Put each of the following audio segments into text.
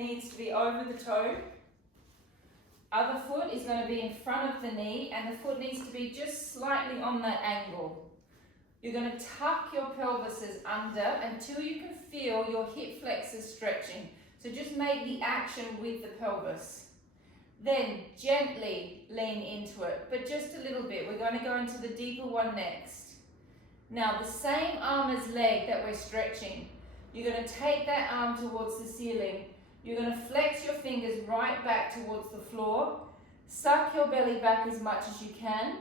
needs to be over the toe. Other foot is going to be in front of the knee, and the foot needs to be just slightly on that angle. You're going to tuck your pelvises under until you can feel your hip flexors stretching. So just make the action with the pelvis. Then gently lean into it, but just a little bit. We're going to go into the deeper one next. Now the same arm as leg that we're stretching, you're going to take that arm towards the ceiling. You're going to flex your fingers right back towards the floor. Suck your belly back as much as you can.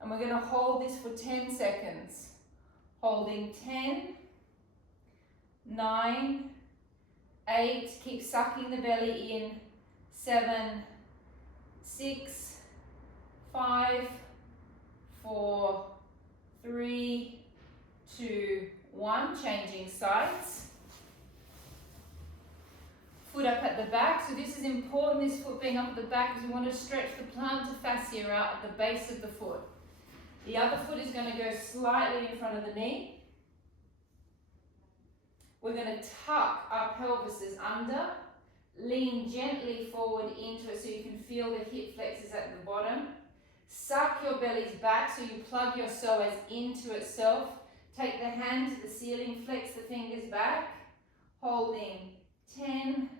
And we're going to hold this for 10 seconds. Holding 10, 9, 8, keep sucking the belly in, 7, 6, 5, 4, 3, 2, 1, changing sides. Foot up at the back, so this is important, this foot being up at the back, because we want to stretch the plantar fascia out at the base of the foot. The other foot is going to go slightly in front of the knee. We're going to tuck our pelvises under, lean gently forward into it so you can feel the hip flexors at the bottom. Suck your bellies back so you plug your psoas into itself. Take the hand to the ceiling, flex the fingers back, holding 10,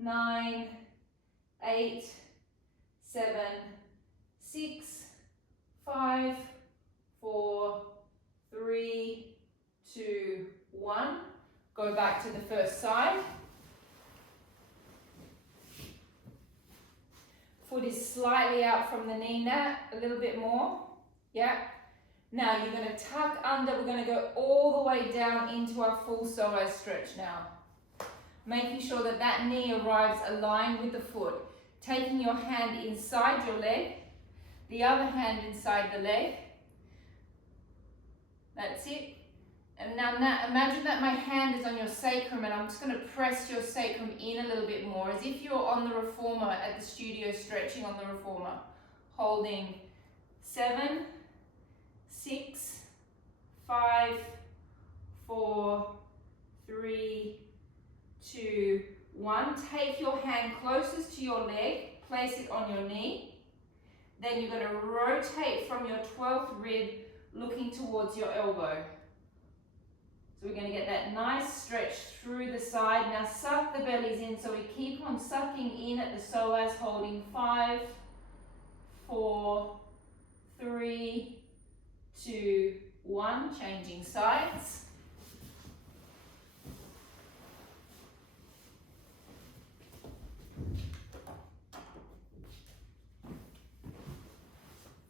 9, 8, 7, 6, 5, 4, 3, 2, 1. Go back to the first side. Foot is slightly out from the knee now, a little bit more. Yeah. Now you're going to tuck under. We're going to go all the way down into our full psoas stretch now. Making sure that that knee arrives aligned with the foot. Taking your hand inside your leg, the other hand inside the leg. That's it. And now imagine that my hand is on your sacrum and I'm just going to press your sacrum in a little bit more as if you're on the reformer at the studio stretching on the reformer. Holding 7, 6, 5, 4, 3, 2, 1. Take your hand closest to your leg, place it on your knee. Then you're going to rotate from your 12th rib looking towards your elbow. So we're going to get that nice stretch through the side. Now suck the bellies in, so we keep on sucking in at the psoas, holding 5, 4, 3, 2, 1, changing sides.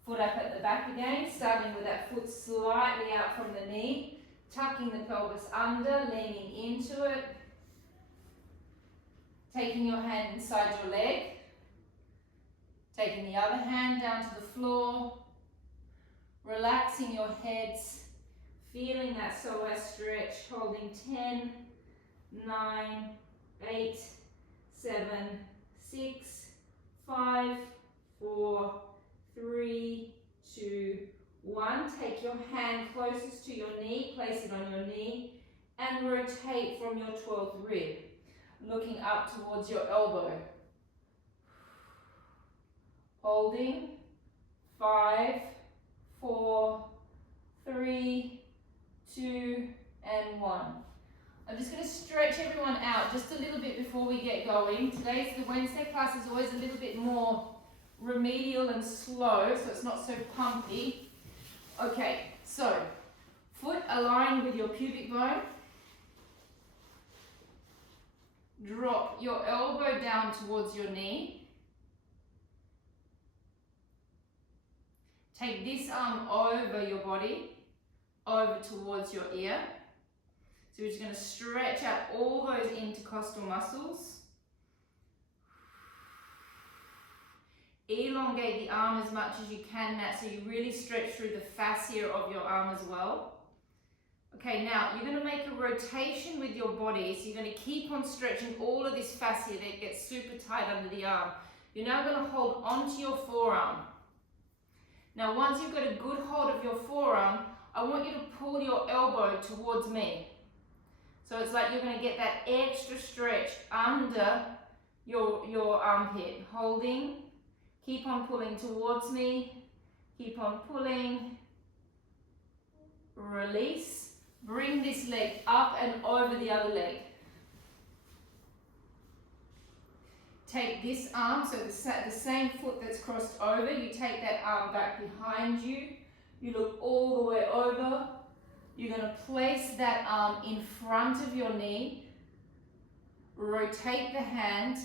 Foot up at the back again, starting with that foot slightly out from the knee. Tucking the pelvis under, leaning into it. Taking your hand inside your leg. Taking the other hand down to the floor. Relaxing your heads. Feeling that psoas stretch. Holding 10, 9, 8, 7, 6, 5, 4, 3, 2, 1. Take your hand closest to your knee, place it on your knee, and rotate from your 12th rib, looking up towards your elbow. Holding 5, 4, 3, 2, and 1. I'm just going to stretch everyone out just a little bit before we get going. Today's the Wednesday class is always a little bit more remedial and slow, so it's not so pumpy. Okay, so foot aligned with your pubic bone. Drop your elbow down towards your knee. Take this arm over your body, over towards your ear. So we're just going to stretch out all those intercostal muscles. Elongate the arm as much as you can, Nat, so you really stretch through the fascia of your arm as well. Okay, now you're going to make a rotation with your body, so you're going to keep on stretching all of this fascia that gets super tight under the arm. You're now going to hold onto your forearm. Now once you've got a good hold of your forearm, I want you to pull your elbow towards me. So it's like you're going to get that extra stretch under your armpit. Holding, keep on pulling towards me, keep on pulling, release. Bring this leg up and over the other leg. Take this arm, so the same foot that's crossed over, you take that arm back behind you. You look all the way over. You're going to place that arm in front of your knee. Rotate the hand,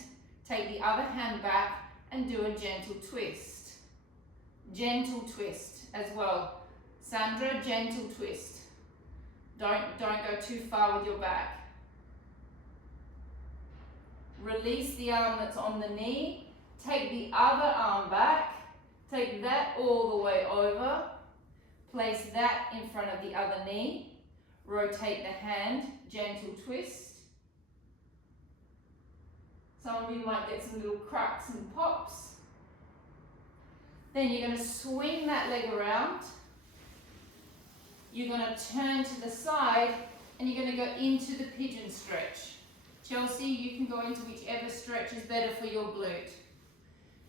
take the other hand back and do a gentle twist. Gentle twist as well. Sandra, gentle twist. Don't go too far with your back. Release the arm that's on the knee. Take the other arm back. Take that all the way over. Place that in front of the other knee. Rotate the hand, gentle twist. Some of you might get some little cracks and pops. Then you're going to swing that leg around. You're going to turn to the side and you're going to go into the pigeon stretch. Chelsea, you can go into whichever stretch is better for your glute.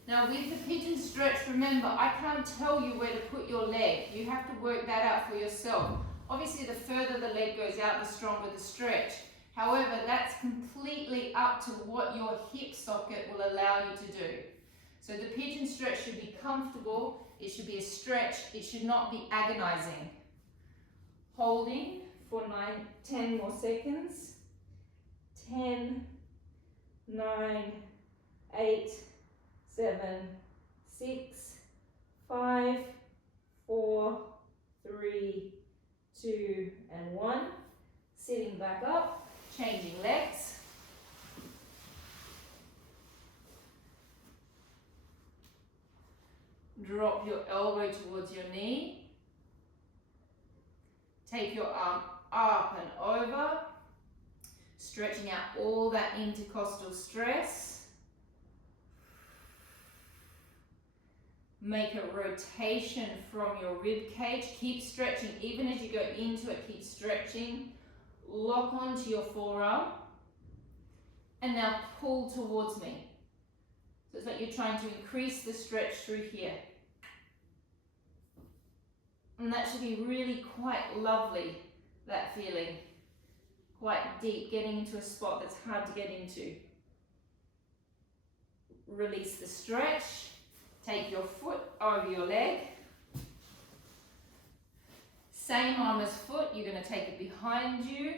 Now with the pigeon stretch, remember, I can't tell you where to put your leg. You have to work that out for yourself. Obviously, the further the leg goes out, the stronger the stretch. However, that's completely up to what your hip socket will allow you to do. So the pigeon stretch should be comfortable. It should be a stretch. It should not be agonizing. Holding for 10 more seconds. 10, 9, 8, 7, 6, 5, 4, 3, 2, and 1. Sitting back up, changing legs. Drop your elbow towards your knee. Take your arm up and over. Stretching out all that intercostal stress. Make a rotation from your rib cage. Keep stretching. Even as you go into it, keep stretching. Lock onto your forearm. And now pull towards me. So it's like you're trying to increase the stretch through here. And that should be really quite lovely, that feeling. Quite deep, getting into a spot that's hard to get into. Release the stretch. Take your foot over your leg. Same arm as foot, you're going to take it behind you.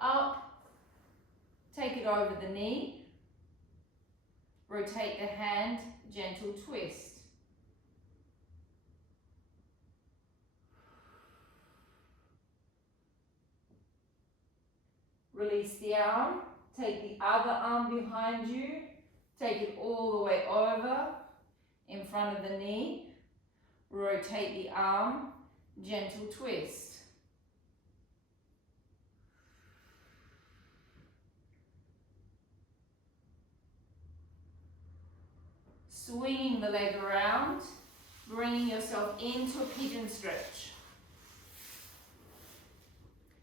Up. Take it over the knee. Rotate the hand, gentle twist. Release the arm, take the other arm behind you, take it all the way over, in front of the knee, rotate the arm, gentle twist. Swinging the leg around, bringing yourself into a pigeon stretch.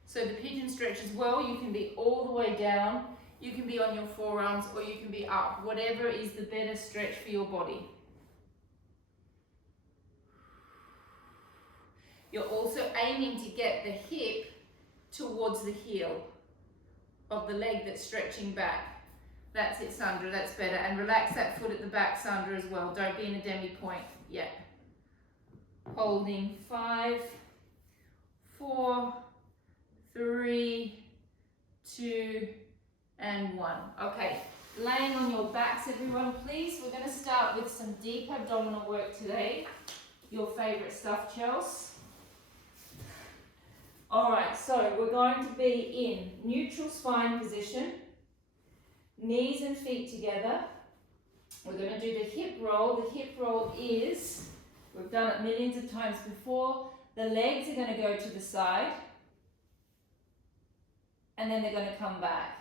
So the pigeon stretch as well, you can be all the way down, you can be on your forearms, or you can be up, whatever is the better stretch for your body. You're also aiming to get the hip towards the heel of the leg that's stretching back. That's it, Sandra, that's better. And relax that foot at the back, Sandra, as well. Don't be in a demi-point yet. Holding 5, 4, 3, 2, and 1. Okay, laying on your backs, everyone, please. We're going to start with some deep abdominal work today. Your favorite stuff, Chels. All right, so we're going to be in neutral spine position, knees and feet together. We're going to do the hip roll. The hip roll is, we've done it millions of times before, the legs are going to go to the side, and then they're going to come back.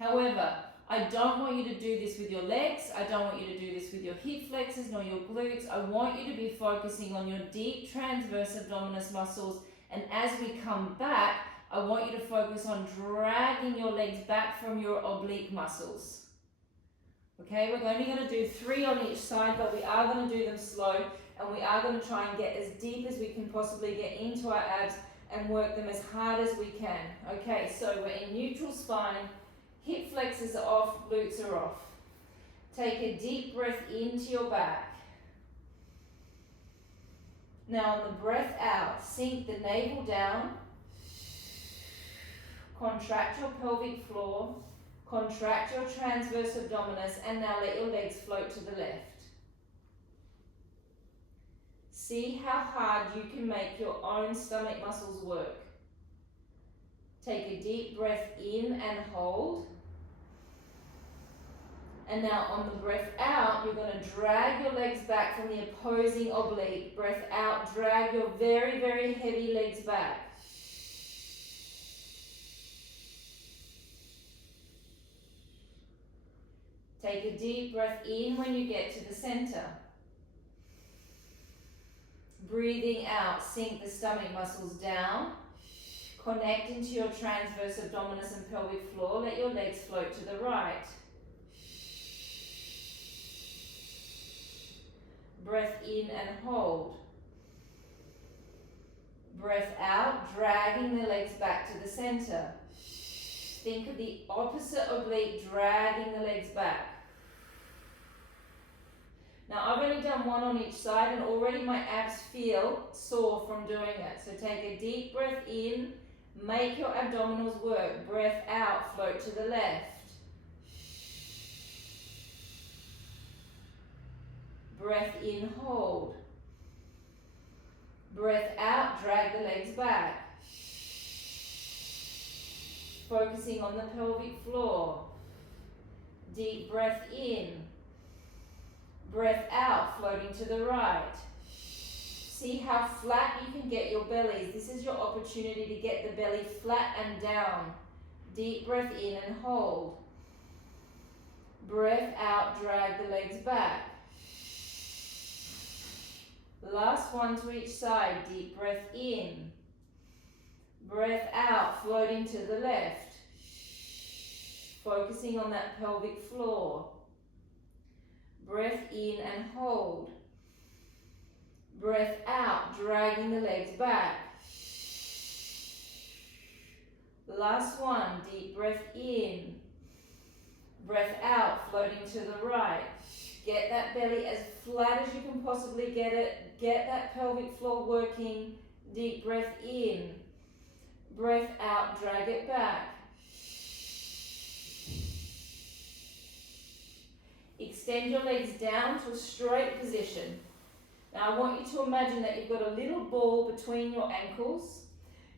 However, I don't want you to do this with your legs. I don't want you to do this with your hip flexors nor your glutes. I want you to be focusing on your deep transverse abdominis muscles. And as we come back, I I want you to focus on dragging your legs back from your oblique muscles. Okay, we're only going to do 3 on each side, but we are going to do them slow, and we are going to try and get as deep as we can possibly get into our abs and work them as hard as we can. Okay, so we're in neutral spine, hip flexors are off, glutes are off. Take a deep breath into your back. Now on the breath out, sink the navel down, contract your pelvic floor, contract your transverse abdominis, and now let your legs float to the left. See how hard you can make your own stomach muscles work. Take a deep breath in and hold. And now on the breath out, you're going to drag your legs back from the opposing oblique. Breath out, drag your very, very heavy legs back. Take a deep breath in when you get to the center. Breathing out, sink the stomach muscles down. Connect into your transverse abdominis and pelvic floor. Let your legs float to the right. Breath in and hold. Breath out, dragging the legs back to the center. Think of the opposite oblique, dragging the legs back. Now I've only done 1 on each side and already my abs feel sore from doing it. So take a deep breath in, make your abdominals work. Breath out, float to the left. Breath in, hold. Breath out, drag the legs back. Focusing on the pelvic floor. Deep breath in. Breath out, floating to the right. See how flat you can get your bellies. This is your opportunity to get the belly flat and down. Deep breath in and hold. Breath out, drag the legs back. Last one to each side. Deep breath in. Breath out, floating to the left. Focusing on that pelvic floor. Breath in and hold. Breath out, dragging the legs back. Last one, deep breath in. Breath out, floating to the right. Get that belly as flat as you can possibly get it. Get that pelvic floor working. Deep breath in. Breath out, drag it back. Extend your legs down to a straight position. Now I want you to imagine that you've got a little ball between your ankles.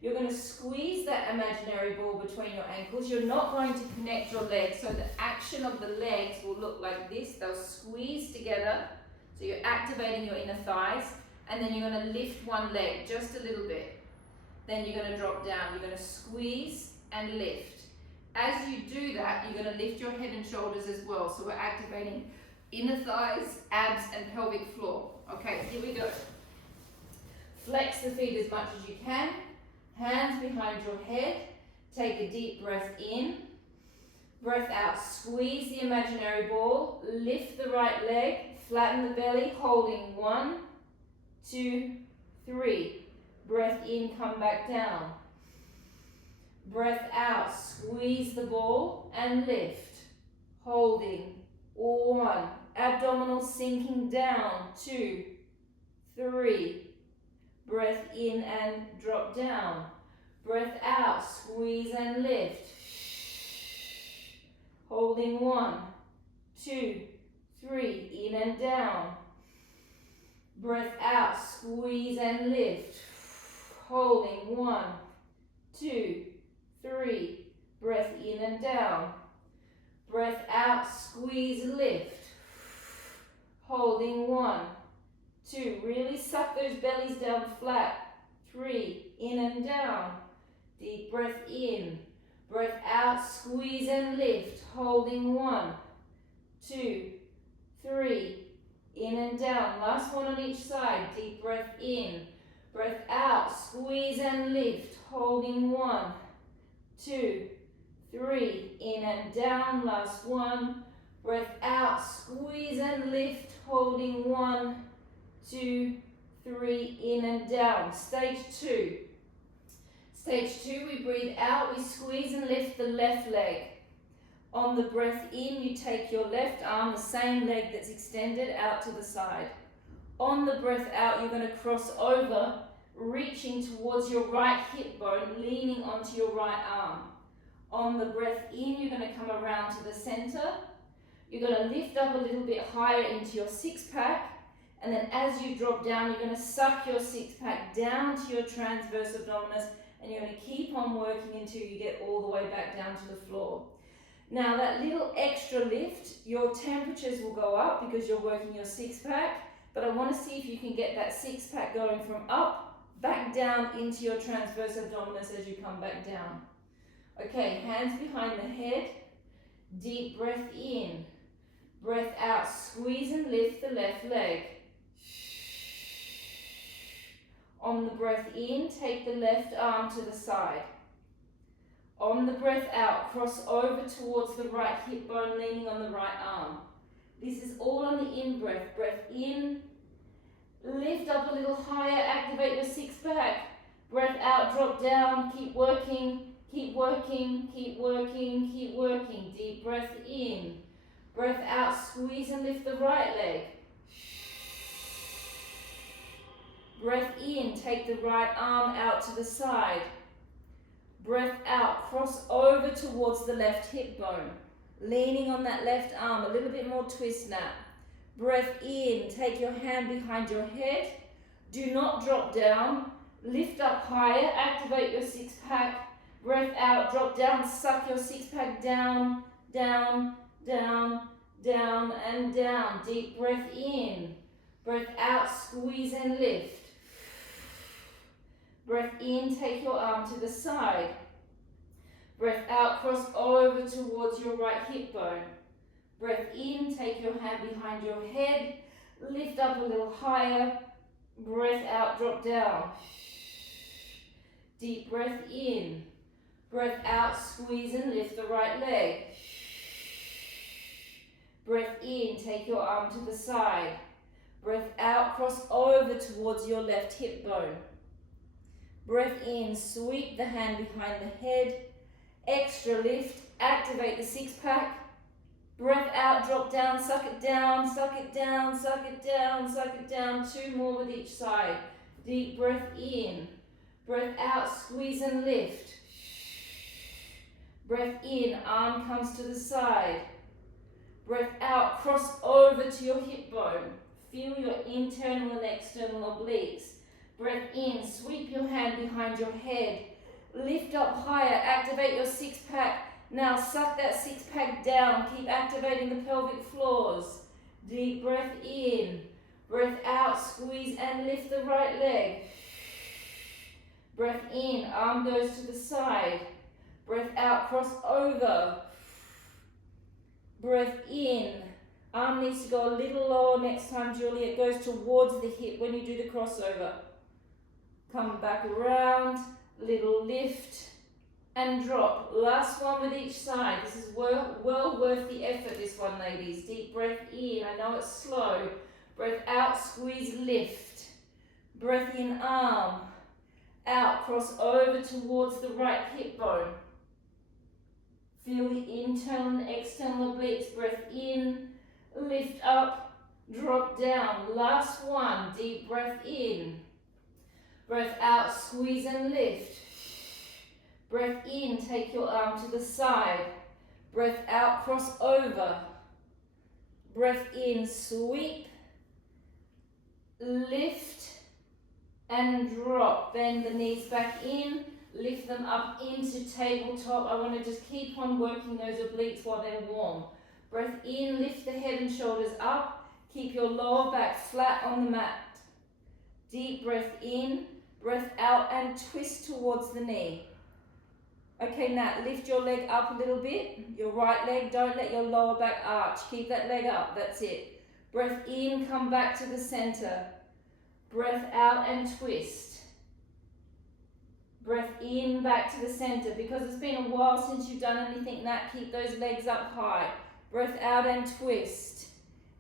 You're going to squeeze that imaginary ball between your ankles. You're not going to connect your legs, so the action of the legs will look like this. They'll squeeze together, so you're activating your inner thighs, and then you're going to lift one leg just a little bit. Then you're going to drop down. You're going to squeeze and lift. As you do that, you're going to lift your head and shoulders as well. So we're activating inner thighs, abs, and pelvic floor. Okay, here we go. Flex the feet as much as you can. Hands behind your head. Take a deep breath in. Breath out. Squeeze the imaginary ball. Lift the right leg. Flatten the belly. Holding 1, 2, 3. Breath in, come back down. Breath out, squeeze the ball and lift. Holding. 1. Abdominal sinking down. 2, 3. Breath in and drop down. Breath out, squeeze and lift. Holding 1, 2, 3. In and down. Breath out, squeeze and lift. Holding 1, 2, 3. Breath in and down. Breath out, squeeze, lift. Holding 1, 2. Really suck those bellies down flat. 3. In and down. Deep breath in. Breath out, squeeze and lift. Holding 1, 2, 3. In and down. Last one on each side. Deep breath in. Breath out, squeeze and lift. Holding 1, 2, 3, in and down, last 1, breath out, squeeze and lift, holding 1, 2, 3, in and down. Stage 2. Stage 2, we breathe out, we squeeze and lift the left leg. On the breath in, you take your left arm, the same leg that's extended, out to the side. On the breath out, you're going to cross over, reaching towards your right hip bone, leaning onto your right arm. On the breath in, you're going to come around to the center. You're going to lift up a little bit higher into your six-pack, and then as you drop down, you're going to suck your six-pack down to your transverse abdominis, and you're going to keep on working until you get all the way back down to the floor. Now that little extra lift, your temperatures will go up because you're working your six-pack, but I want to see if you can get that six-pack going from up, back down into your transverse abdominis as you come back down. Okay, hands behind the head, deep breath in, breath out, squeeze and lift the left leg. On the breath in, take the left arm to the side. On the breath out, cross over towards the right hip bone, leaning on the right arm. This is all on the in-breath. Breath in, lift up a little higher, activate your six-pack. Breath out, drop down, keep working, keep working, keep working, keep working. Deep breath in. Breath out, squeeze and lift the right leg. Breath in, take the right arm out to the side. Breath out, cross over towards the left hip bone, leaning on that left arm, a little bit more twist now. Breath in, take your hand behind your head. Do not drop down. Lift up higher, activate your six-pack. Breath out, drop down, suck your six-pack down, down, down, down, and down. Deep breath in. Breath out, squeeze and lift. Breath in, take your arm to the side. Breath out, cross over towards your right hip bone. Breath in, take your hand behind your head. Lift up a little higher. Breath out, drop down. Deep breath in. Breath out, squeeze and lift the right leg. Breath in, take your arm to the side. Breath out, cross over towards your left hip bone. Breath in, sweep the hand behind the head. Extra lift, activate the six-pack. Breath out, drop down, suck it down, suck it down, suck it down, suck it down. 2 more with each side. Deep breath in. Breath out, squeeze and lift. Breath in, arm comes to the side. Breath out, cross over to your hip bone. Feel your internal and external obliques. Breath in, sweep your hand behind your head. Lift up higher, activate your six-pack. Now suck that six-pack down, keep activating the pelvic floors. Deep breath in. Breath out, squeeze and lift the right leg. Breath in, arm goes to the side. Breath out, cross over. Breath in. Arm needs to go a little lower next time, Julie. It goes towards the hip when you do the crossover. Come back around, little lift and drop. Last one with each side. This is well worth the effort, this one, ladies. Deep breath in. I know it's slow. Breath out, squeeze, lift. Breath in, arm. Out, cross over towards the right hip bone. Feel the internal and external obliques. Breath in, lift up, drop down. Last one, deep breath in. Breath out, squeeze and lift. Breath in, take your arm to the side. Breath out, cross over. Breath in, sweep, lift and drop. Bend the knees back in, lift them up into tabletop. I want to just keep on working those obliques while they're warm. Breath in, lift the head and shoulders up. Keep your lower back flat on the mat. Deep breath in, breath out and twist towards the knee. Okay, Nat, lift your leg up a little bit. Your right leg, don't let your lower back arch. Keep that leg up, that's it. Breath in, come back to the center. Breath out and twist. Breath in, back to the center. Because it's been a while since you've done anything, Nat, keep those legs up high. Breath out and twist.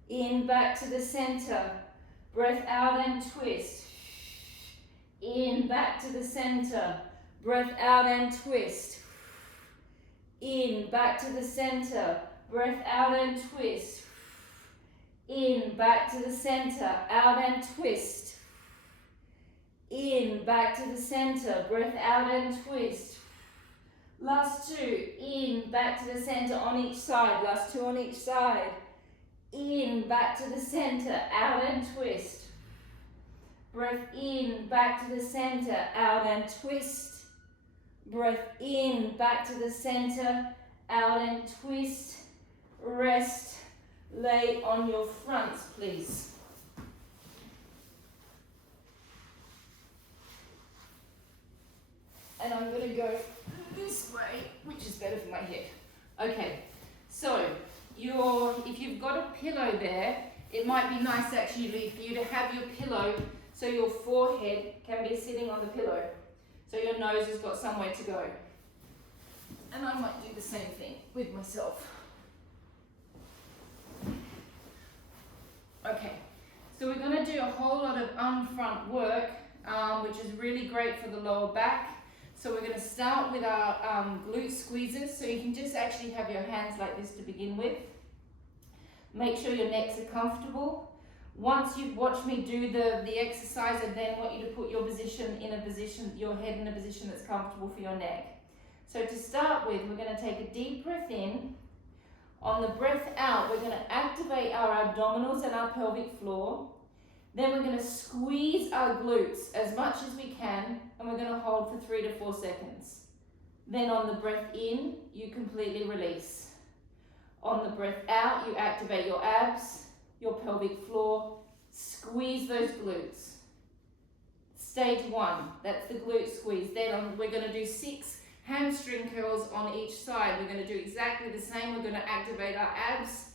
In, back to the center. Breath out and twist. In, back to the center. Breath out and twist. In, back to the center. Breath out and twist. In, back to the center. Out and twist. In, back to the center. Breath out and twist. Last two. In, back to the center on each side. Last two on each side. In, back to the center. Out and twist. Breath in, back to the center. Out and twist. Breath in, back to the center. Out and twist. Rest. Lay on your fronts, please. And I'm going to go this way, which is better for my head. Okay, so if you've got a pillow there, it might be nice actually for you to have your pillow so your forehead can be sitting on the pillow. So your nose has got somewhere to go. And I might do the same thing with myself. Okay, so we're going to do a whole lot of front work, which is really great for the lower back. So we're going to start with our glute squeezes. So you can just actually have your hands like this to begin with. Make sure your necks are comfortable. Once you've watched me do the exercise, I then want you to put your head in a position that's comfortable for your neck. So to start with, we're going to take a deep breath in. On the breath out, we're going to activate our abdominals and our pelvic floor. Then we're going to squeeze our glutes as much as we can, and we're going to hold for 3 to 4 seconds. Then on the breath in, you completely release. On the breath out, you activate your abs, your pelvic floor, squeeze those glutes. Stage 1, that's the glute squeeze. Then we're going to do 6 hamstring curls on each side. We're going to do exactly the same. We're going to activate our abs,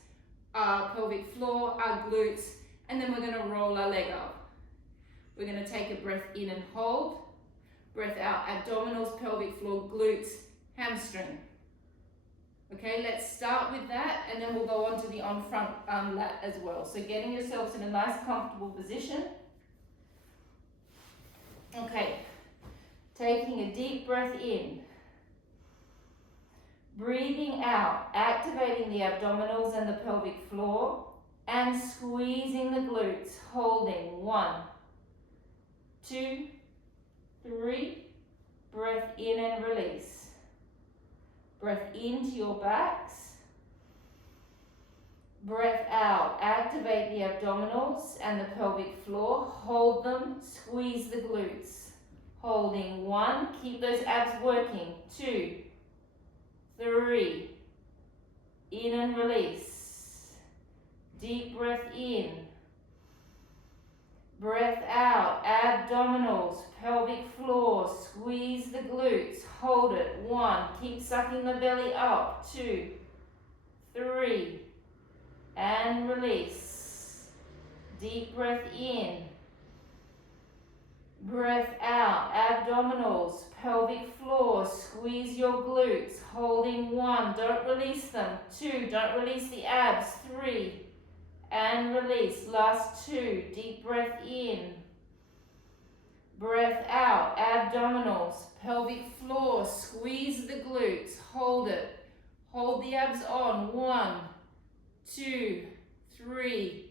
our pelvic floor, our glutes, and then we're going to roll our leg up. We're going to take a breath in and hold. Breath out, abdominals, pelvic floor, glutes, hamstring. Okay, let's start with that, and then we'll go on to the front lat as well. So getting yourselves in a nice comfortable position. Okay, taking a deep breath in. Breathing out, activating the abdominals and the pelvic floor, and squeezing the glutes, holding 1, 2, 3, breath in and release. Breath into your backs. Breath out, activate the abdominals and the pelvic floor, hold them, squeeze the glutes. Holding 1, keep those abs working, 2, 3, in and release. Deep breath in. Breath out, abdominals, pelvic floor, squeeze the glutes, hold it, 1, keep sucking the belly up, 2, 3, and release. Deep breath in. Breath out, abdominals, pelvic floor, squeeze your glutes, holding 1, don't release them, 2, don't release the abs, 3, and release. Last 2, deep breath in. Breath out, abdominals, pelvic floor, squeeze the glutes, hold it, hold the abs on, 1, 2, 3,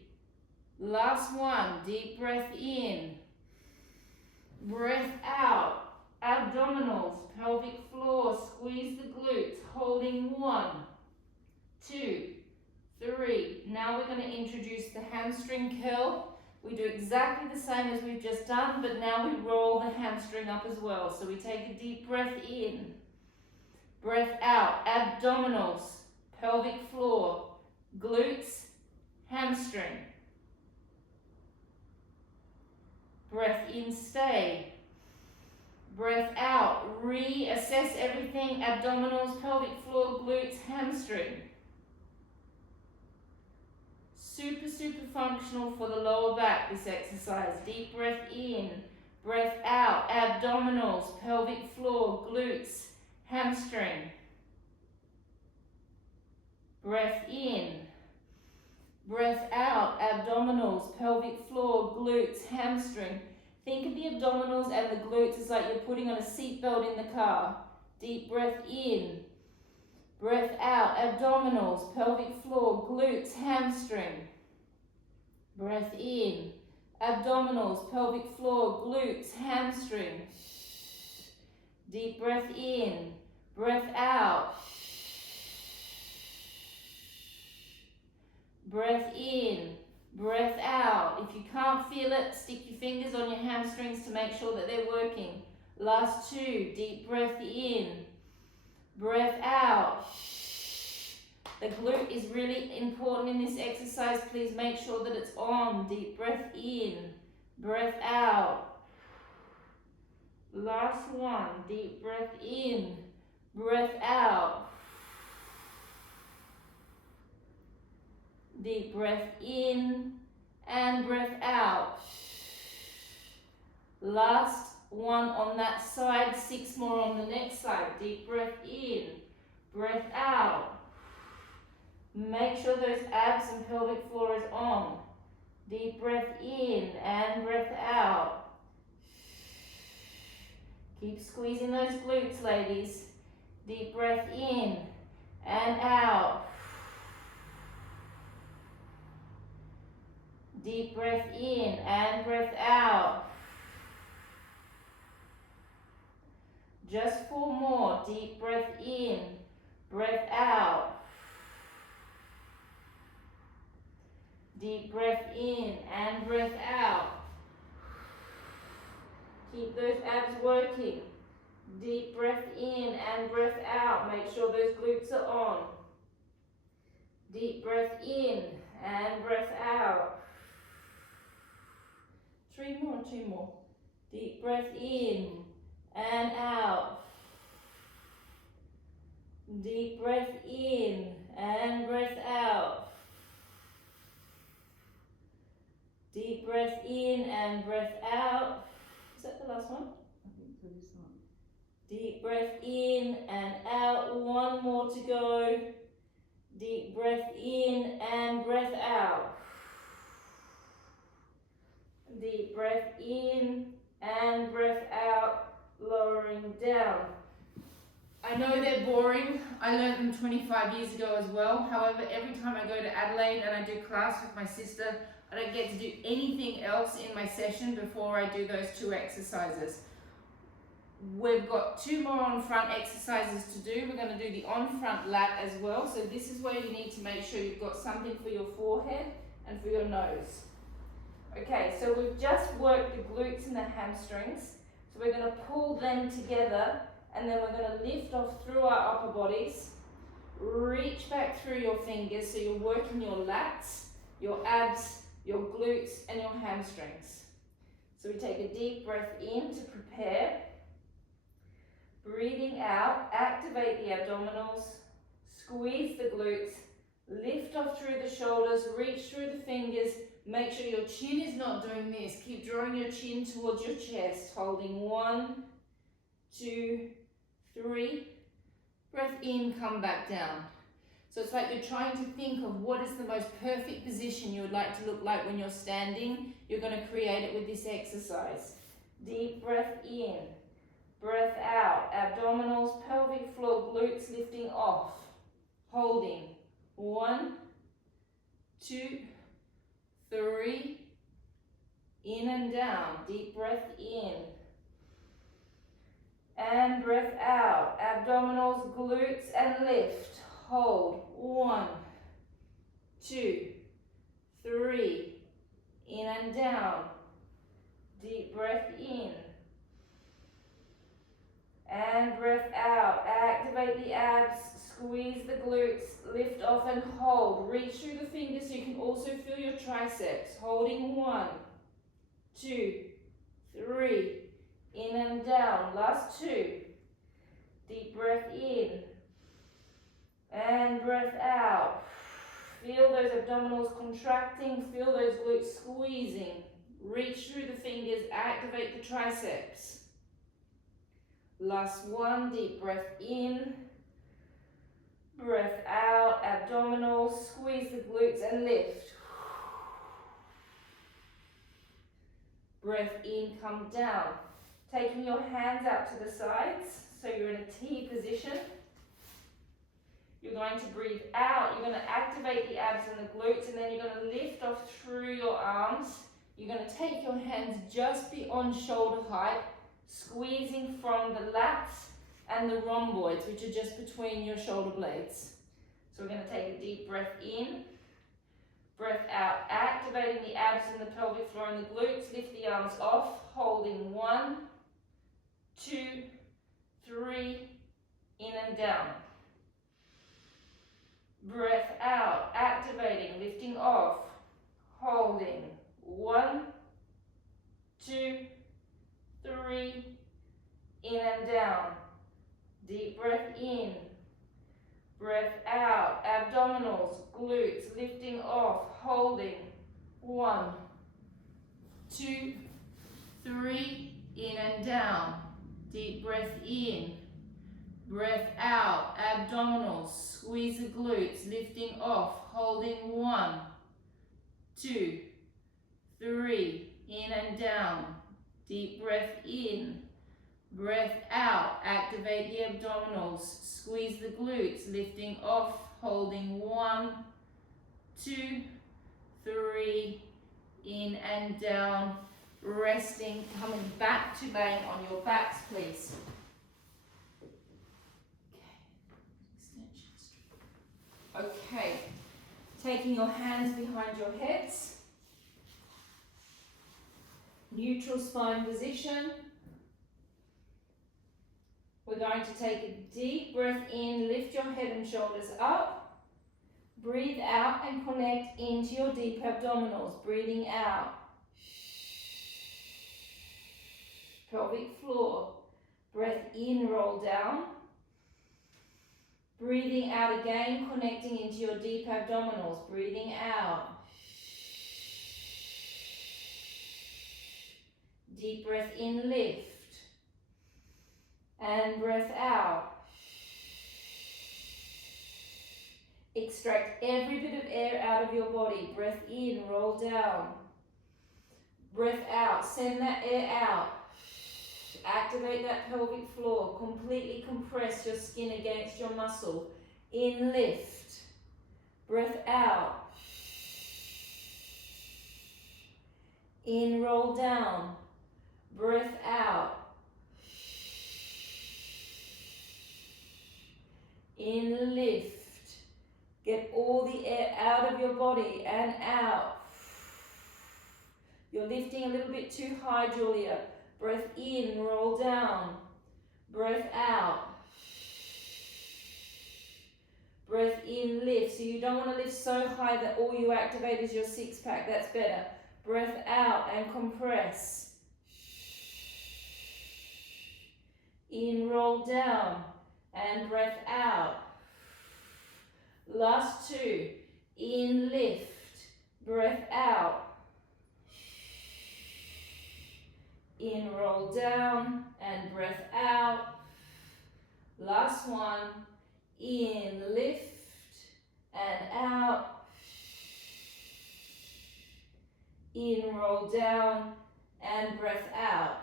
last 1, deep breath in. Breath out, abdominals, pelvic floor, squeeze the glutes, holding 1, 2, 3. Now we're going to introduce the hamstring curl. We do exactly the same as we've just done, but now we roll the hamstring up as well. So we take a deep breath in, breath out, abdominals, pelvic floor, glutes, hamstring. Breath in, stay. Breath out, reassess everything, abdominals, pelvic floor, glutes, hamstring. Super, super functional for the lower back, this exercise. Deep breath in, Breath out, abdominals, pelvic floor, glutes, hamstring. Breath in. Breath out, abdominals, pelvic floor, glutes, hamstring. Think of the abdominals and the glutes as like you're putting on a seatbelt in the car. Deep breath in. Breath out, abdominals, pelvic floor, glutes, hamstring. Breath in. Abdominals, pelvic floor, glutes, hamstring. Deep breath in. Breath out. Breath in. Breath out. If you can't feel it, stick your fingers on your hamstrings to make sure that they're working. Last two. Deep breath in. Breath out. The glute is really important in this exercise. Please make sure that it's on. Deep breath in. Breath out. Last one. Deep breath in. Breath out. Deep breath in and breath out. Last one on that side, 6 more on the next side. Deep breath in, breath out. Make sure those abs and pelvic floor is on. Deep breath in and breath out. Keep squeezing those glutes, ladies. Deep breath in and out. Deep breath in and breath out. Just 4 more. Deep breath in, breath out. Deep breath in and breath out. Keep those abs working. Deep breath in and breath out. Make sure those glutes are on. Deep breath in and breath out. 3 more, 2 more. Deep breath in and out. Deep breath in and breath out. Deep breath in and breath out. Is that the last one? I think so, this one. Deep breath in and out. 1 more to go. Deep breath in and breath out. Deep breath in and breath out, lowering down. I know they're boring. I learned them 25 years ago as well. However, every time I go to Adelaide and I do class with my sister, I don't get to do anything else in my session before I do those 2 exercises. We've got 2 more on front exercises to do. We're going to do the on front lat as well. So this is where you need to make sure you've got something for your forehead and for your nose. Okay, so we've just worked the glutes and the hamstrings. So we're going to pull them together and then we're going to lift off through our upper bodies. Reach back through your fingers so you're working your lats, your abs, your glutes and your hamstrings. So we take a deep breath in to prepare. Breathing out, activate the abdominals, squeeze the glutes, lift off through the shoulders, reach through the fingers. Make sure your chin is not doing this. Keep drawing your chin towards your chest, holding 1, 2, 3. Breath in, come back down. So it's like you're trying to think of what is the most perfect position you would like to look like when you're standing. You're going to create it with this exercise. Deep breath in, breath out. Abdominals, pelvic floor, glutes lifting off. Holding 1, 2, 3, in and down. Deep breath in and breath out. Abdominals, glutes and lift. Hold 1, 2, 3, in and down. Deep breath in and breath out. Activate the abs, squeeze the glutes, lift off and hold. Reach through the fingers so you can also feel your triceps. Holding 1, 2, 3, in and down. Last 2. Deep breath in and breath out. Feel those abdominals contracting, feel those glutes squeezing. Reach through the fingers, activate the triceps. Last one, deep breath in, breath out, abdominals, squeeze the glutes and lift. Breath in, come down. Taking your hands out to the sides, so you're in a T position. You're going to breathe out, you're going to activate the abs and the glutes, and then you're going to lift off through your arms. You're going to take your hands just beyond shoulder height, squeezing from the lats and the rhomboids, which are just between your shoulder blades. So we're going to take a deep breath in, breath out, activating the abs and the pelvic floor and the glutes. Lift the arms off, holding 1, 2, 3, in and down. Breath out, activating, lifting off, holding 1, 2, 3, in and down. Deep breath in, breath out, abdominals, glutes, lifting off, holding 1, 2, 3, in and down. Deep breath in, breath out, abdominals, squeeze the glutes, lifting off, holding 1, 2, 3, in and down. Deep breath in, breath out, activate the abdominals, squeeze the glutes, lifting off, holding 1, 2, 3, in and down. Resting, coming back to laying on your backs, please. Okay, taking your hands behind your heads, neutral spine position. We're going to take a deep breath in, lift your head and shoulders up, breathe out and connect into your deep abdominals, breathing out. Pelvic floor, breath in, roll down. Breathing out again, connecting into your deep abdominals, breathing out. Deep breath in, lift. And breath out. Extract every bit of air out of your body. Breath in, roll down. Breath out, send that air out. Activate that pelvic floor, completely compress your skin against your muscle. In, lift. Breath out. In, roll down. Breath out. In, lift. Get all the air out of your body and out. You're lifting a little bit too high, Julia. Breath in, roll down. Breath out. Breath in, lift. So you don't want to lift so high that all you activate is your six pack. That's better. Breath out and compress. In, roll down. And breath out. Last two. In, lift. Breath out. In, roll down, and breath out. Last one. In, lift, and out. In, roll down, and breath out.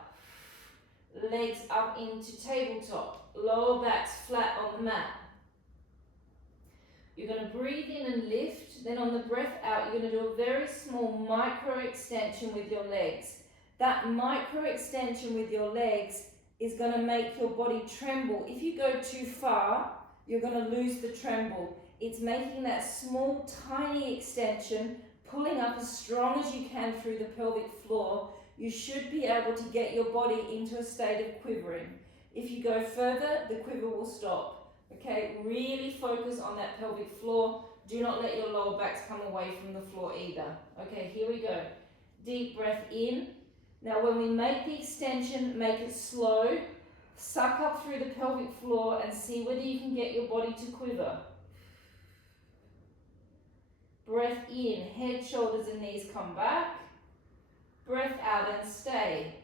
Legs up into tabletop. Lower back's flat on the mat. You're going to breathe in and lift. Then on the breath out, you're going to do a very small micro extension with your legs. That micro extension with your legs is going to make your body tremble. If you go too far, you're going to lose the tremble. It's making that small, tiny extension, pulling up as strong as you can through the pelvic floor. You should be able to get your body into a state of quivering. If you go further, the quiver will stop. Okay, really focus on that pelvic floor. Do not let your lower backs come away from the floor either. Okay, here we go. Deep breath in. Now when we make the extension, make it slow. Suck up through the pelvic floor and see whether you can get your body to quiver. Breath in, head, shoulders and knees come back. Breath out and stay.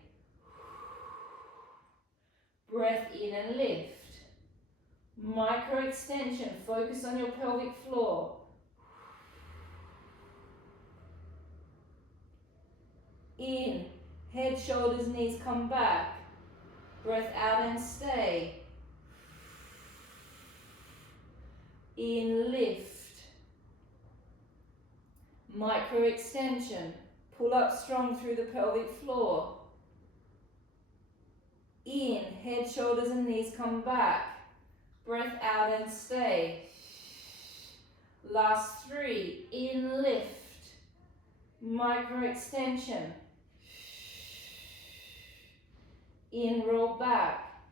Breath in and lift. Micro extension, focus on your pelvic floor. In, head, shoulders, knees come back. Breath out and stay. In, lift. Micro extension, pull up strong through the pelvic floor. In, head, shoulders and knees come back. Breath out and stay. Last 3, in, lift. Micro extension. In, roll back.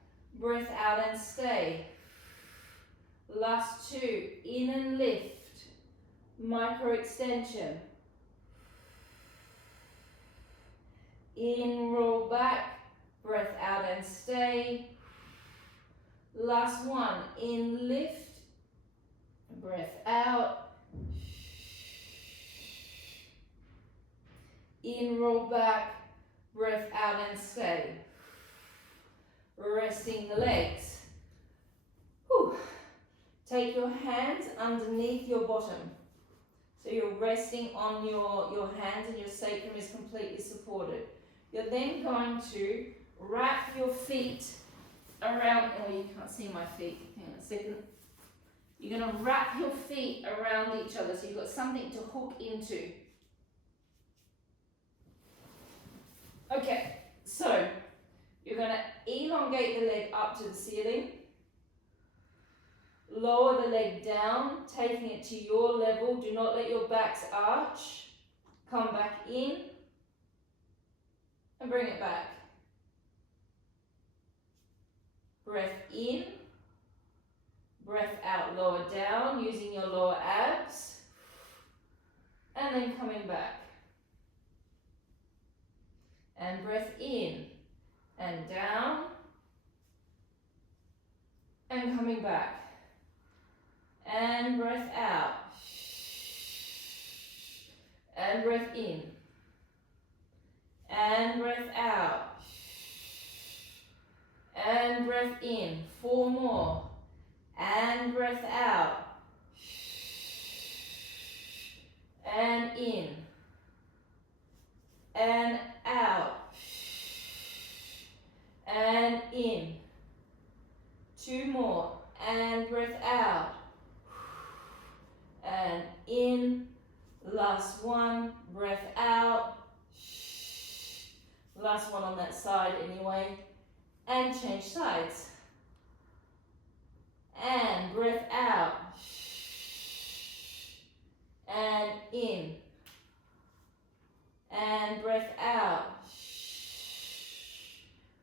Breath out and stay. Last 2, in and lift. Micro extension. In, roll back. Breath out and stay. Last 1, in, lift. Breath out. In, roll back. Breath out and stay. Resting the legs. Whew. Take your hands underneath your bottom. So you're resting on your hands and your sacrum is completely supported. You're then going to wrap your feet around, oh, you can't see my feet, hang on a second. You're going to wrap your feet around each other so you've got something to hook into. Okay, so you're going to elongate the leg up to the ceiling. Lower the leg down, taking it to your level. Do not let your backs arch. Come back in and bring it back. Breath in, breath out, lower down, using your lower abs, and then coming back. And breath in, and down, and coming back. And breath out, and breath in, and breath out, and breath in. 4 more, and breath out, and in, and out, and in. 2 more, and breath out, and in. Last 1, breath out. Last 1 on that side anyway. And change sides. And breath out. And in. And breath out.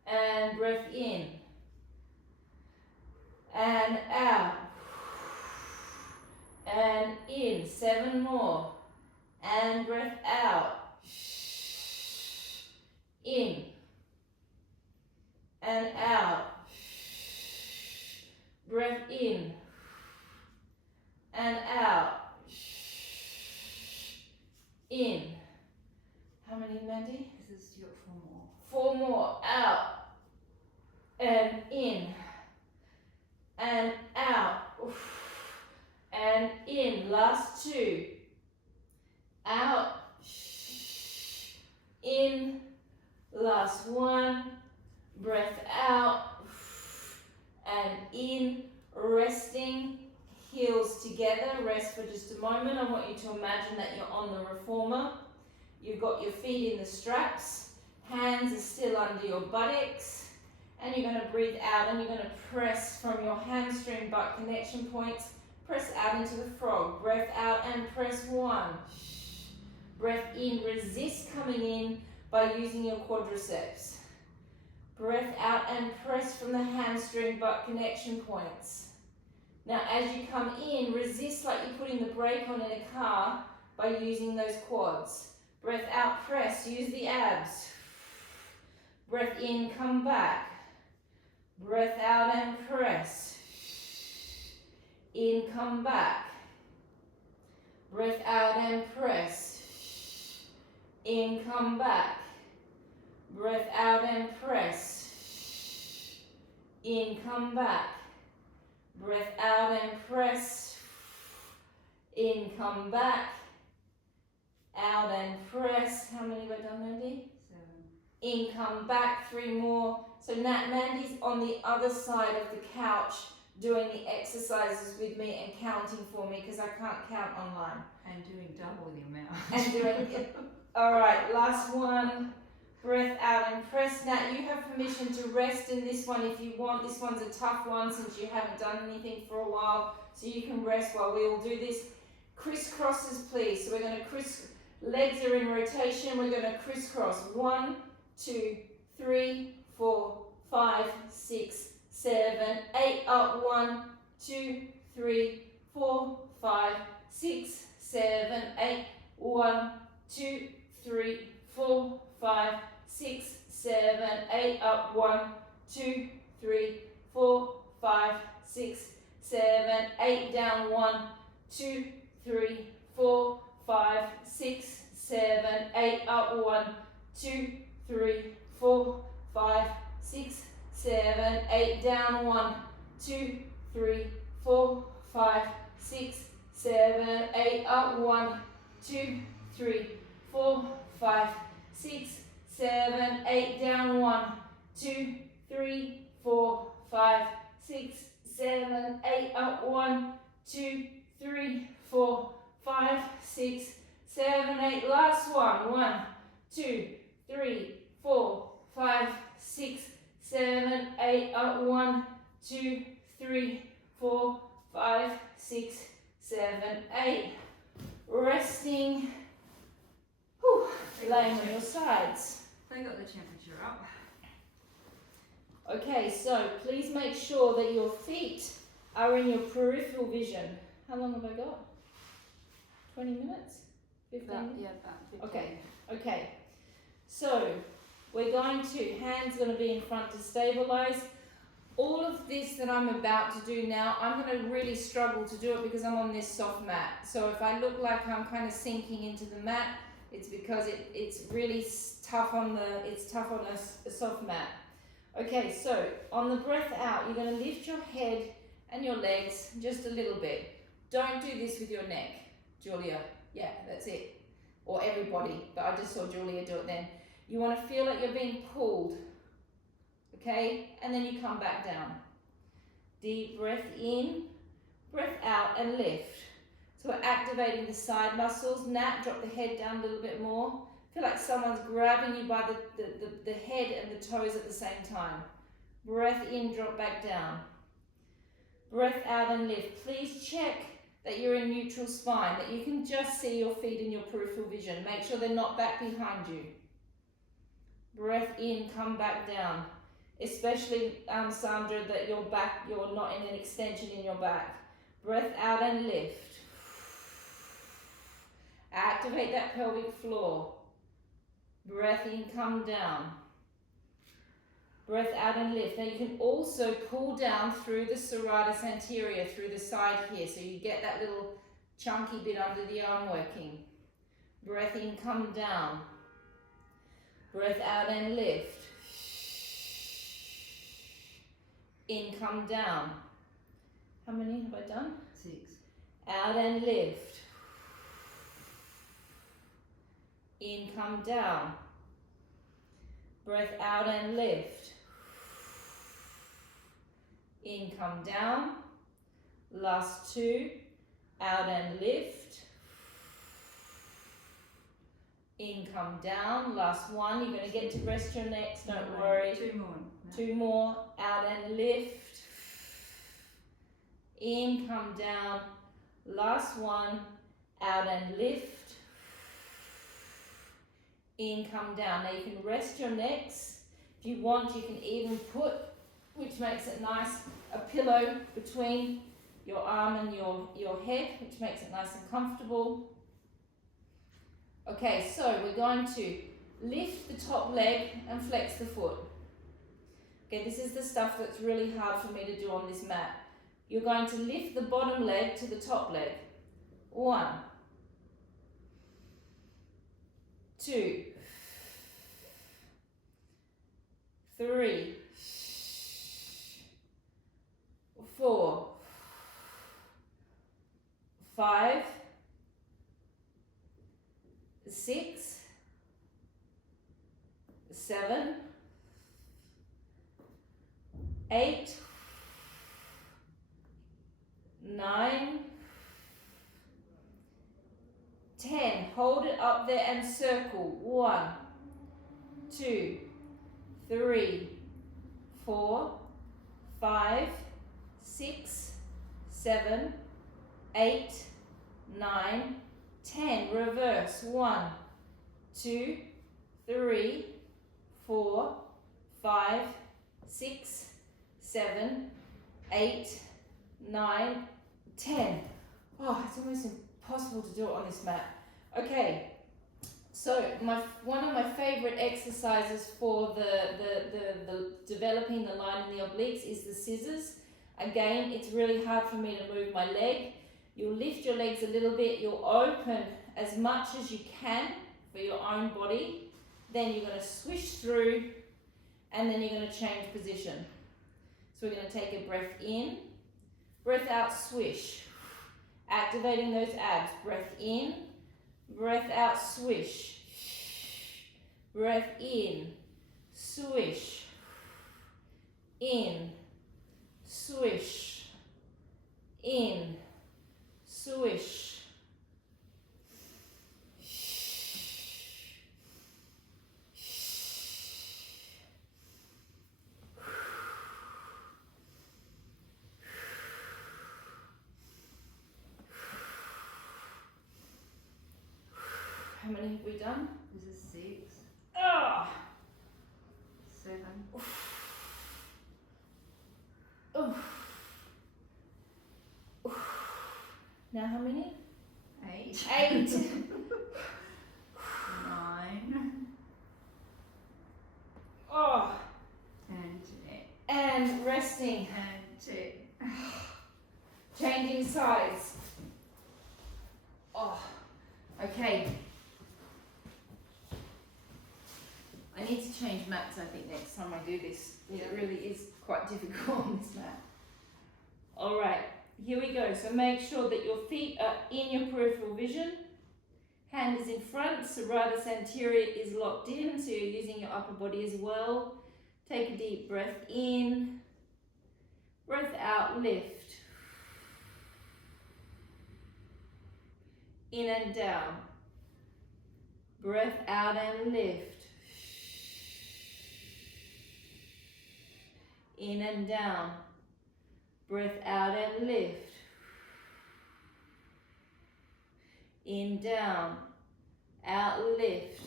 And breath in. And out. And in. 7 more. And breath out. In. And out. Breath in. And out. In. How many, Mandy? This is your 4 more. 4 more. Out. And in. And out. And in. Last 2. Out. In. Last 1. Breath out. And in. Resting. Heels together. Rest for just a moment. I want you to imagine that you're on the reformer. You've got your feet in the straps. Hands are still under your buttocks. And you're going to breathe out and you're going to press from your hamstring butt connection points. Press out into the frog. Breath out and press 1. Breath in. Resist coming in by using your quadriceps. Breath out and press from the hamstring butt connection points. Now as you come in, resist like you're putting the brake on in a car by using those quads. Breath out, press, use the abs. Breath in, come back. Breath out and press. In, come back. Breath out and press. In, come back. Breath out and press. In, come back. Breath out and press. In, come back. Out and press. How many have I done, Mandy? 7. In, come back. 3 more. So Mandy's on the other side of the couch doing the exercises with me and counting for me because I can't count online. And doing double the amount. And doing it. All right, last one. Breath out and press. Now you have permission to rest in this one if you want. This one's a tough one since you haven't done anything for a while. So you can rest while we all do this. Crisscrosses, please. So we're going to legs are in rotation. We're going to crisscross. 1, 2, 3, 4, 5, 6, 7, 8. Up. 1, 2, 3, 4, 5, 6, 7, 8. 1, 2, 3, 4, 5, 6, 7, 8. Up. 1, 2, 3, 4, 5, 6, 7, 8. Down. 1, 2, 3, 4, 5, 6, 7, 8. Up. 1, 2, 3, 4, 5, 6, 7, 8. Down. 1, 2, 3, 4, 5, 6, 7, 8. Up. 1, 2, 3, 4, 5, 6, 7, 8. Down. 1, 2, 3, 4, 5, 6, 7, 8. Up. 1, 2, 3, 4, 5, 6, 7, 8. Last one. 1, 2, 3, 4, 5, 6, 7, 8. Up. 1, 2, 3, 4, 5, 6, 7, 8. Resting. Whew. Laying on your sides. They got the temperature up. Okay, so please make sure that your feet are in your peripheral vision. How long have I got? 20 minutes? 15 minutes? Yeah, about 15. Okay. So we're going to, hands going to be in front to stabilize. All of this that I'm about to do now, I'm going to really struggle to do it because I'm on this soft mat. So if I look like I'm kind of sinking into the mat, it's because it's really tough on a soft mat. Okay, so on the breath out, you're going to lift your head and your legs just a little bit. Don't do this with your neck, Julia. Yeah, that's it. Or everybody, but I just saw Julia do it then. You want to feel like you're being pulled. Okay, and then you come back down. Deep breath in, breath out and lift. So we're activating the side muscles. Nat, drop the head down a little bit more. Feel like someone's grabbing you by the head and the toes at the same time. Breath in, drop back down. Breath out and lift. Please check that you're in neutral spine, that you can just see your feet in your peripheral vision. Make sure they're not back behind you. Breath in, come back down. Especially, Sandra, that you're not in an extension in your back. Breath out and lift. Activate that pelvic floor. Breath in, come down. Breath out and lift. Now you can also pull down through the serratus anterior, through the side here, so you get that little chunky bit under the arm working. Breath in, come down. Breath out and lift. In, come down. How many have I done? 6. Out and lift. In, come down. Breath out and lift. In, come down. Last 2. Out and lift. In, come down. Last 1. You're going to get to rest your necks, don't worry. 2 more. No. 2 more. Out and lift. In, come down. Last 1. Out and lift. In, come down. Now you can rest your necks. If you want, you can even put, which makes it nice, a pillow between your arm and your head, which makes it nice and comfortable. Okay, so we're going to lift the top leg and flex the foot. Okay, this is the stuff that's really hard for me to do on this mat. You're going to lift the bottom leg to the top leg. 1, 2, 3, 4, 5, 6, 7, 8, 9, 10. Hold it up there and circle. 1, 2, 3, 4, 5, 6, 7, 8, 9, 10. Reverse. 1, 2, 3, 4, 5, 6, 7, 8, 9, 10. Oh, it's almost impossible to do it on this mat. Okay, so one of my favorite exercises for the developing the line in the obliques is the scissors. Again, it's really hard for me to move my leg. You'll lift your legs a little bit, you'll open as much as you can for your own body. Then you're going to swish through, and then you're going to change position. So we're going to take a breath in, breath out, swish. Activating those abs. Breath in, breath out, swish. Breath in, swish. In, swish. In, swish. How many have we done? This is 6, Ah! 7, Oh. Now how many? 8, 8. 9, Oh. and 10, And resting. and 10. Changing sides. Oh. Okay. I need to change mats, I think, next time I do this. It really is quite difficult on this mat. Alright, here we go. So make sure that your feet are in your peripheral vision. Hand is in front, serratus anterior is locked in, so you're using your upper body as well. Take a deep breath in. Breath out, lift. In and down. Breath out and lift. In and down. Breath out and lift. In, down. Out, lift.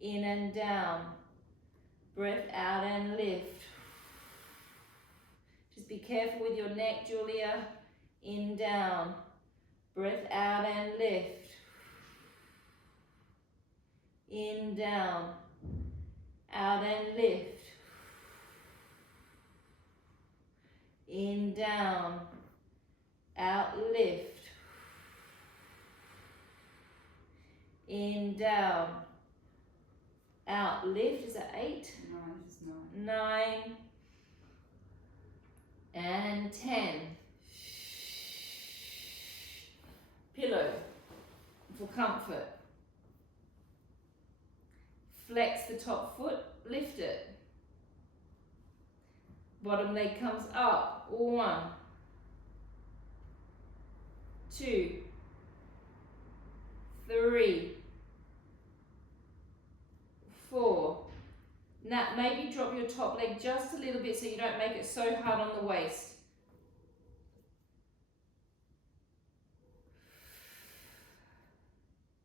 In and down. Breath out and lift. Just be careful with your neck, Julia. In, down. Breath out and lift. In, down. Out and lift. In, down. Out, lift. In, down. Out, lift. Is that 8? No, this is 9. 9. And 10. Pillow for comfort. Flex the top foot, lift it. Bottom leg comes up. 1, 2, 3, 4. Now maybe drop your top leg just a little bit so you don't make it so hard on the waist.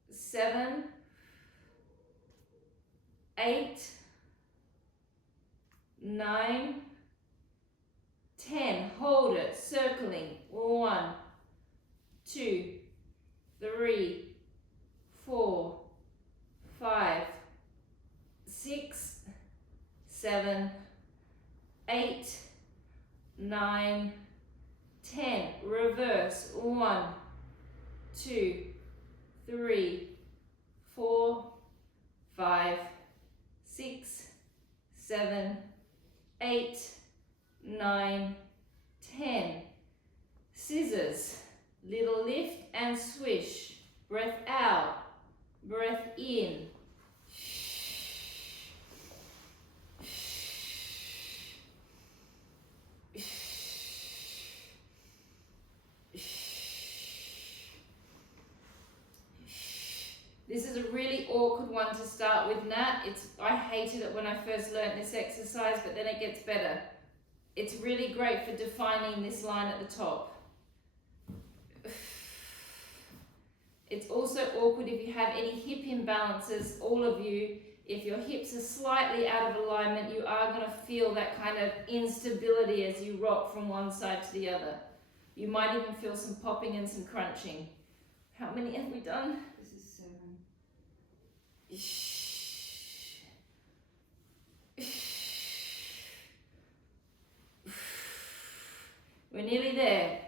7, 8, 9, 10. Hold it, circling. 1, 2, 3, 4, 5, 6, 7, 8, 9, 10. Reverse. 1, 2, 3, 4, 5, 6, 7, 8, 9, 10. Scissors, little lift and swish. Breath out, breath in. This is a really awkward one to start with, Nat. I hated it when I first learned this exercise, but then it gets better. It's really great for defining this line at the top. It's also awkward if you have any hip imbalances, all of you. If your hips are slightly out of alignment, you are going to feel that kind of instability as you rock from one side to the other. You might even feel some popping and some crunching. How many have we done? This is 7. We're nearly there.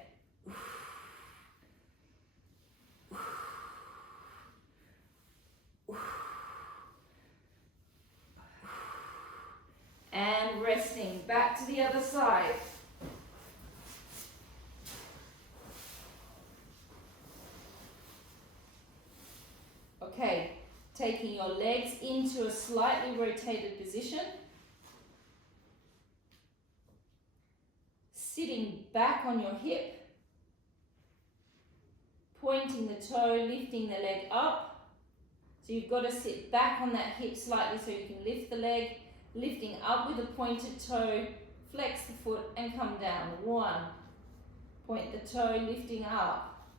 And resting. Back to the other side. Okay, taking your legs into a slightly rotated position. Sitting back on your hip. Pointing the toe, lifting the leg up. So you've got to sit back on that hip slightly so you can lift the leg. Lifting up with a pointed toe, flex the foot and come down. 1. Point the toe, lifting up.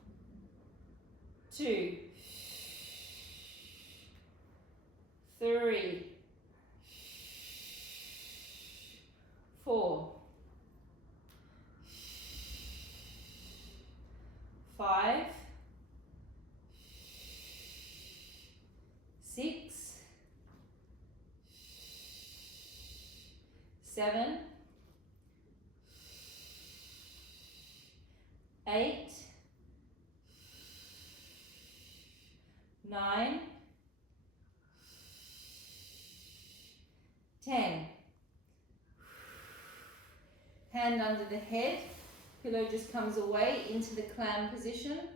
2. 3. 4. 5. 6. 7, 8, 9, 10. Hand under the head, pillow just comes away into the clam position.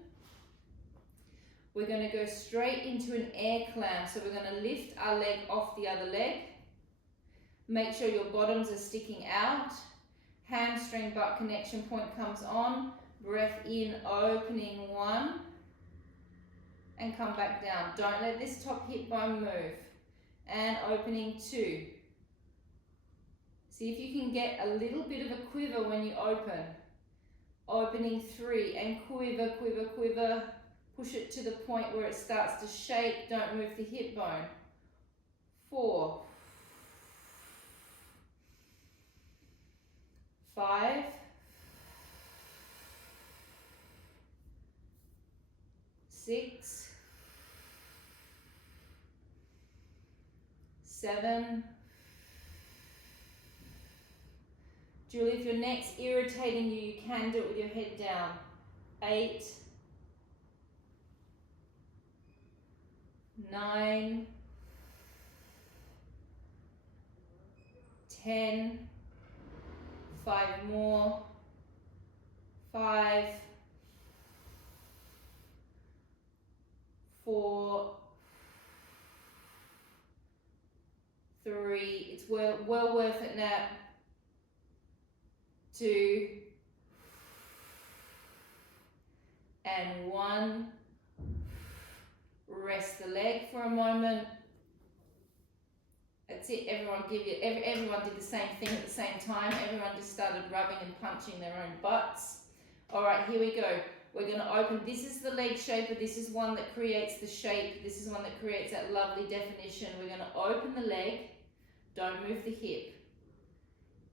We're going to go straight into an air clam, so we're going to lift our leg off the other leg. Make sure your bottoms are sticking out. Hamstring butt connection point comes on. Breath in, opening 1. And come back down. Don't let this top hip bone move. And opening 2. See if you can get a little bit of a quiver when you open. Opening 3 and quiver, quiver, quiver. Push it to the point where it starts to shake. Don't move the hip bone. 4. 5, 6, 7. Julie, if your neck's irritating you, you can do it with your head down. 8, 9, 10. 5 more. 5, 4, 3. It's well worth it now. 2 and 1. Rest the leg for a moment. That's it. Everyone did the same thing at the same time. Everyone just started rubbing and punching their own butts. All right, here we go. We're going to open. This is the leg shaper. This is one that creates the shape. This is one that creates that lovely definition. We're going to open the leg. Don't move the hip.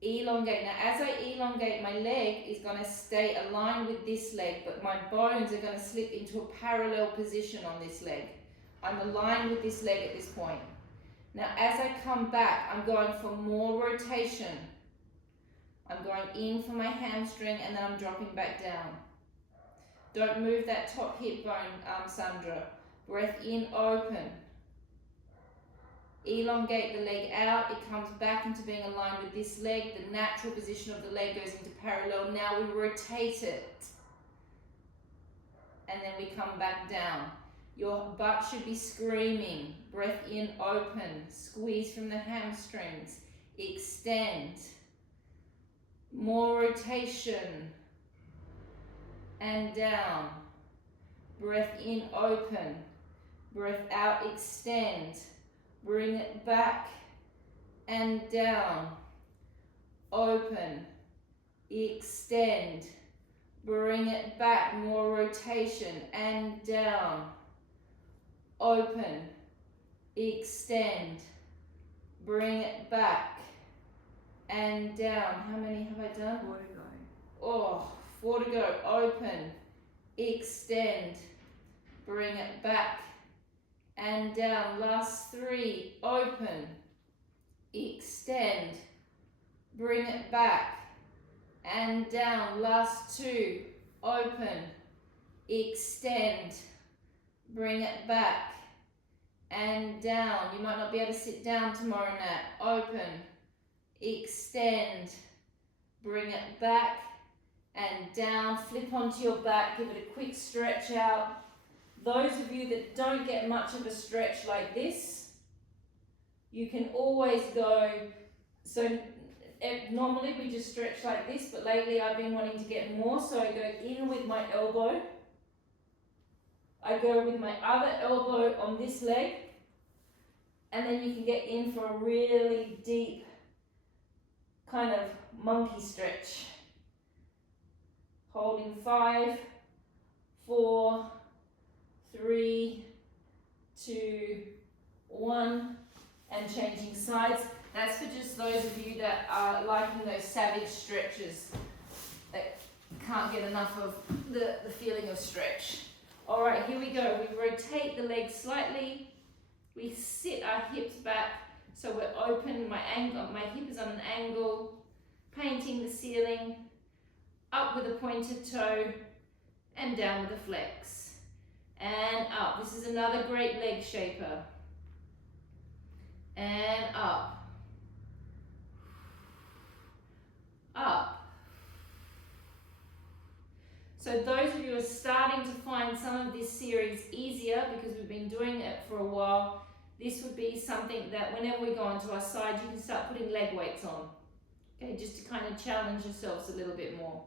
Elongate. Now, as I elongate, my leg is going to stay aligned with this leg, but my bones are going to slip into a parallel position on this leg. I'm aligned with this leg at this point. Now, as I come back, I'm going for more rotation. I'm going in for my hamstring and then I'm dropping back down. Don't move that top hip bone, Sandra. Breath in, open. elongate the leg out, it comes back into being aligned with this leg, the natural position of the leg goes into parallel, now we rotate it, and then we come back down. Your butt should be screaming, breath in, open, squeeze from the hamstrings, extend, more rotation, and down, breath in, open, breath out, extend, bring it back and down, open, extend, bring it back, more rotation and down, open, extend, bring it back and down. How many have I done? 4 to go. Oh, 4 to go. Open, extend, bring it back and down. Last 3. Open, extend, bring it back and down. Last 2. Open, extend, bring it back and down. You might not be able to sit down tomorrow, Nat. Open, extend, bring it back and down. Flip onto your back, give it a quick stretch out. Those of you that don't get much of a stretch like this, you can always go, so normally we just stretch like this, but lately I've been wanting to get more, so I go in with my elbow. I go with my other elbow on this leg, and then you can get in for a really deep kind of monkey stretch. Holding 5, 4, 3, 2, 1, and changing sides. That's for just those of you that are liking those savage stretches, that can't get enough of the feeling of stretch. All right, here we go. We rotate the legs slightly. We sit our hips back so we're open. My hip is on an angle, painting the ceiling, up with a pointed toe, and down with a flex. And up. This is another great leg shaper. And up. Up. So those of you who are starting to find some of this series easier because we've been doing it for a while, this would be something that whenever we go onto our side, you can start putting leg weights on. Okay, just to kind of challenge yourselves a little bit more.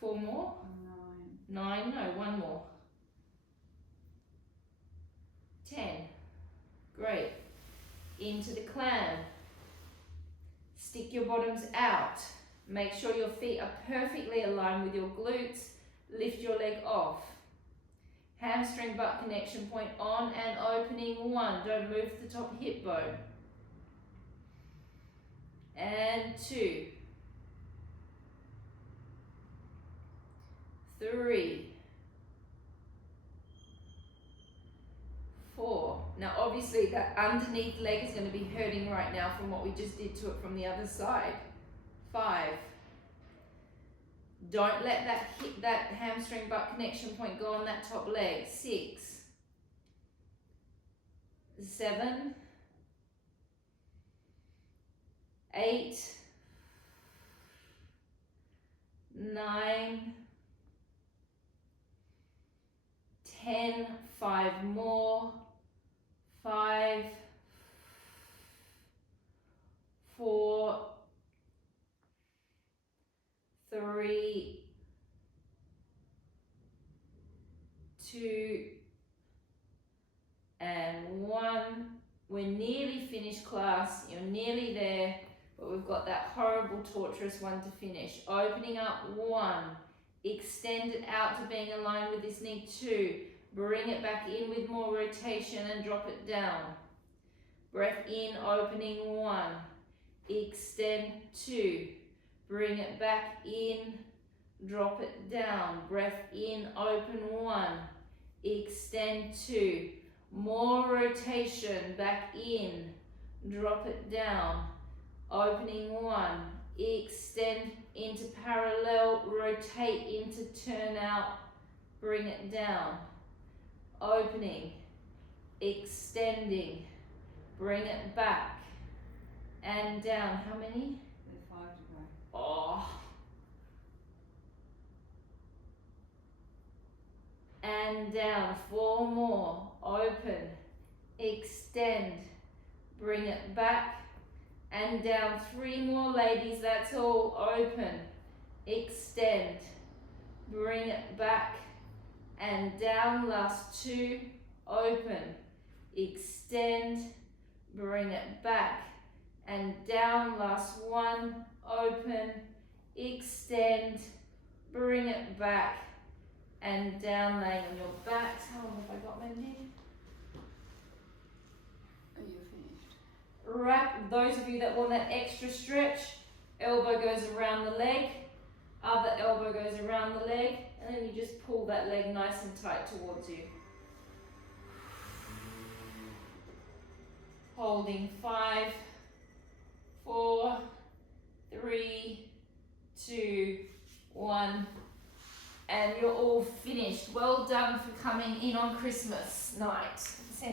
Four more? 9, no, 1 more. 10. Great. Into the clam. Stick your bottoms out. Make sure your feet are perfectly aligned with your glutes. Lift your leg off. Hamstring butt connection point on and opening 1. Don't move the top hip bone. And 2. 3. 4. Now obviously that underneath leg is going to be hurting right now from what we just did to it from the other side. 5. Don't let that hamstring butt connection point go on that top leg. 6. 7. 8. 9. 10. 5 more. 5. 4. 3. 2. And 1. We're nearly finished, class. You're nearly there, but we've got that horrible, torturous one to finish. Opening up 1. Extend it out to being aligned with this knee. 2. Bring it back in with more rotation and drop it down. Breath in, opening 1. Extend 2. Bring it back in, drop it down. Breath in, open 1. Extend 2. More rotation, back in, drop it down. Opening 1. Extend into parallel, rotate into turn out, bring it down. opening, extending, bring it back and down. How many? There's 5 to go. Oh. And down. 4 more. Open, extend, bring it back and down. 3 more, ladies. That's all. Open, extend, bring it back and down. Last 2. Open, extend, bring it back and down. Last 1. Open, extend, bring it back and down, laying on your backs. How long have I got, Mandy? Are you finished? Wrap, those of you that want that extra stretch, elbow goes around the leg, other elbow goes around the leg, and then you just pull that leg nice and tight towards you. Holding 5, 4, 3, 2, 1, and you're all finished. Well done for coming in on Christmas night.